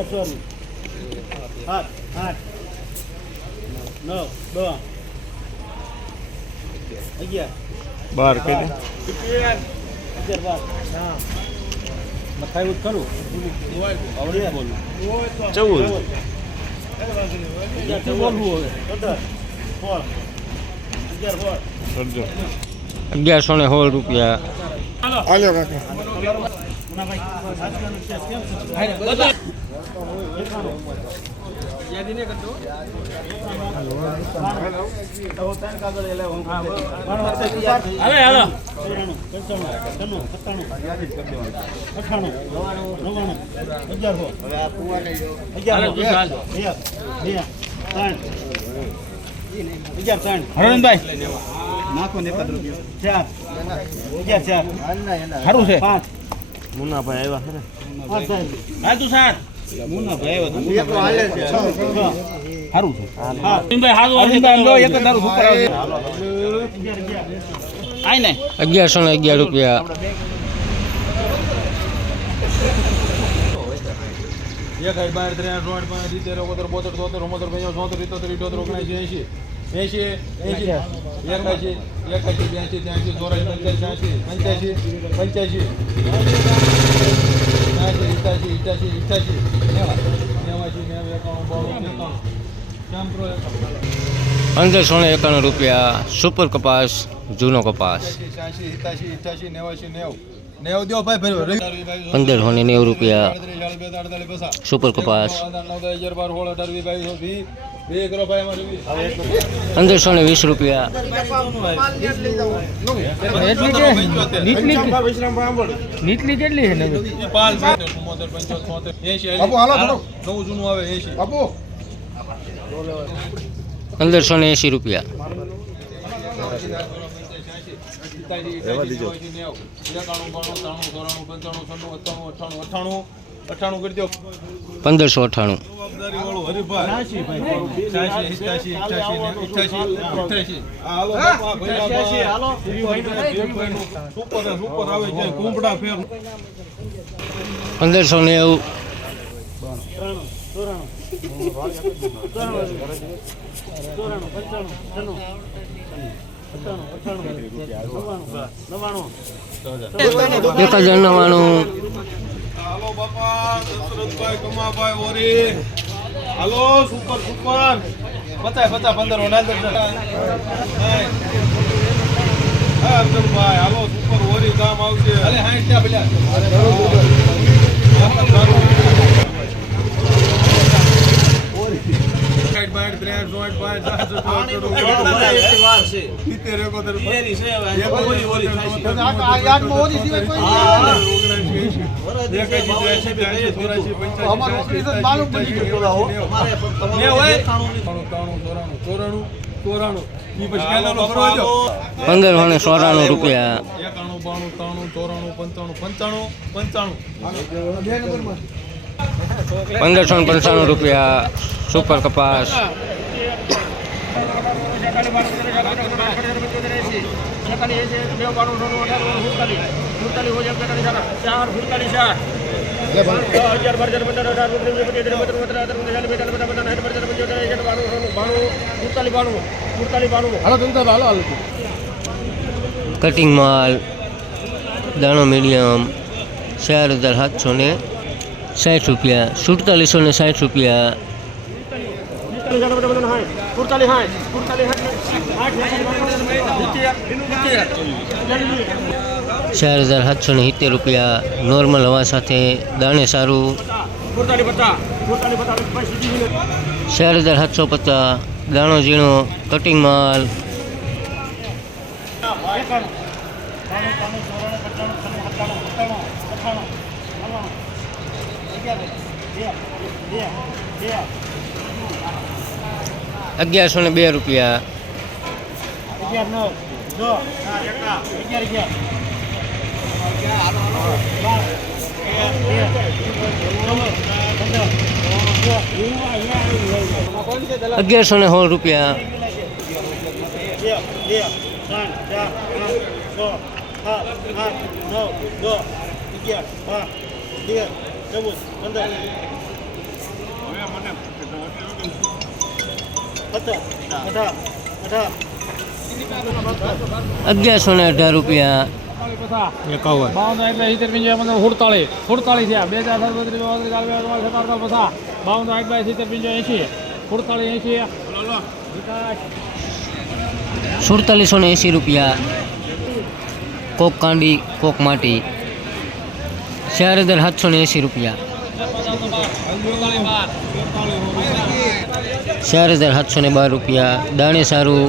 અગિયાર સોળ આઠ નવ દસ અગિયાર. બાર કહી અગિયાર બાર. હા. મથાયું ખરું? આવડે બોલું ચૌદ. અગિયારસો ને સોળ રૂપિયા. હવે હાલો. અઠાણું નવ્વાણું અગિયારસો અગિયારસો બે બે ત્રણ. અગિયાર ત્રણ. હરણભાઈ નાખો ને ચાર અગિયાર ચાર. સારું છે. પાંચ. મુન્નાભાઈ આવ્યા છે ને? હા તું સાત મુન્નાભાઈ આવ્યો સારું છે. અગિયારસો ને અગિયાર રૂપિયા. એક આઠ બાર ત્રણ આઠ પાંચ સિત્તેર ઓગોતેર બોતેર તોતેર ઓગોતેર પંચાવન ચોતેર ઇત્તોતેર ઇઠોતેર જાય એંશી. એંશી એંશી એકાશી એકાશી બ્યાસી ત્યાંશી ચોરાશી પંચ્યાસી પંચ્યાસી પંચ્યાસી ત્યાંશી ઇઠ્યાસી ઇઠ્યાસી ઇઠ્યાસી નેવાસી નેવું એકાણું બાણું એકાણું કેમ કરો એકાણું પંદરસો ને એકાણું રૂપિયા સુપર કપાસ જૂનો કપાસ છ્યાસી સિત્યાસી ઇઠ્યાસી નેવાસી નેવું નેવું દો ભાઈ ભાઈ પંદરસો ને નેવું રૂપિયા અડત્રીસ અડત્રીસ અડતાલીસ પચાસ સુપર કપાસ પંદરસો ને વીસ રૂપિયા. નીચલી કેટલી છે પંદરસો ને એંશી રૂપિયા. રહેવા દીજો એકાણું પંદરસો ફેર પંદરસો નેવું. એક હજાર નવ્વાણું. હાલો બાપા દશરથભાઈ કમાભાઈ ઓરી. હાલો સુપર સુપર. બતાય બતા પંદર ઓના હા અર્જુનભાઈ હાલો સુપર ઓરી કામ આવશે અરે હાઈ ત્યાં પેલા. સાઈઠ બાઈઠ ત્રેસઠ ચોસઠ સોરાણું ચોરાણું રૂપિયા. એકાણું બાણું ત્રાણું ચોરાણું પંચાણું પંચાણું પંચાણું. પંદરસો ને પંચાણું રૂપિયા સુપર કપાસ. કટિંગ માલ દાણો મીડિયમ ચાર હજાર સાતસો ને સાઠ રૂપિયા સુડતાલીસો ને સાઠ રૂપિયા ચાર હજાર સાતસો ને સિત્તેર રૂપિયા નોર્મલ હવા સાથે દાણે સારું. ચાર હજાર સાતસો પચાસ દાણો ઝીણો કટિંગ માલ. અગિયારસો ને બે રૂપિયા અગિયાર નવ જો અગિયાર અગિયાર અગિયારસો ને સોળ રૂપિયા અઢાર અઢાર અઢાર અગિયારસો ને અઢાર રૂપિયા. એકાવન. બાવન એટલે સિત્તેર પંચાવન સુડતાલીસ. સુડતાલીસ થયા. બે હજાર સાત બત્રીસ ચોત્રીસ ચાલીસ અડતાલીસ સત્તાવન પચાસ બાવન આઠ બાય સિત્તેર પંચાવન એંશી. સુડતાલીસ એંશી. સુડતાલીસો ને એંસી રૂપિયા. કોક કાંડી કોક માટી. ચાર હજાર સાતસો ને એંસી રૂપિયા. ચાર હજાર સાતસો ને બાર રૂપિયા. દાણે સારું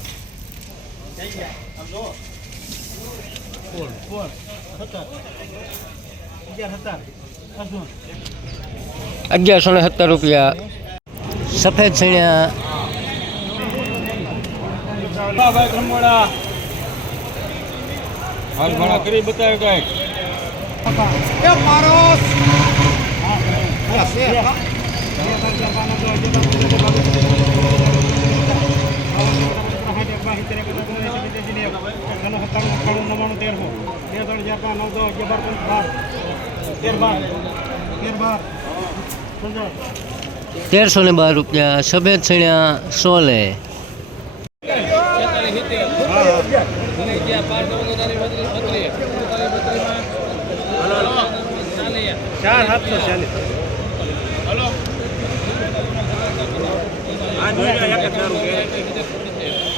અગિયારસો ને સત્તર રૂપિયા. સફેદ ચણ્યા ભાઈ બ્રહ્મોડા હાલ કરી બતાવ્યો કાંઈક તેરસો ને બાર રૂપિયા. સફેદ ચણ્યા સોલે. ચાર સાતસો ચાલીસ. ઉપર આંબો આવે છે.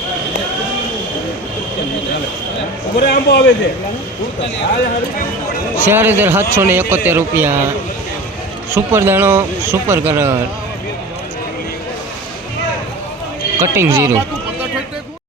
ચાર હજાર સાતસો ને એકોતેર રૂપિયા. સુપર દાણો સુપર કલર કટિંગ ઝીરો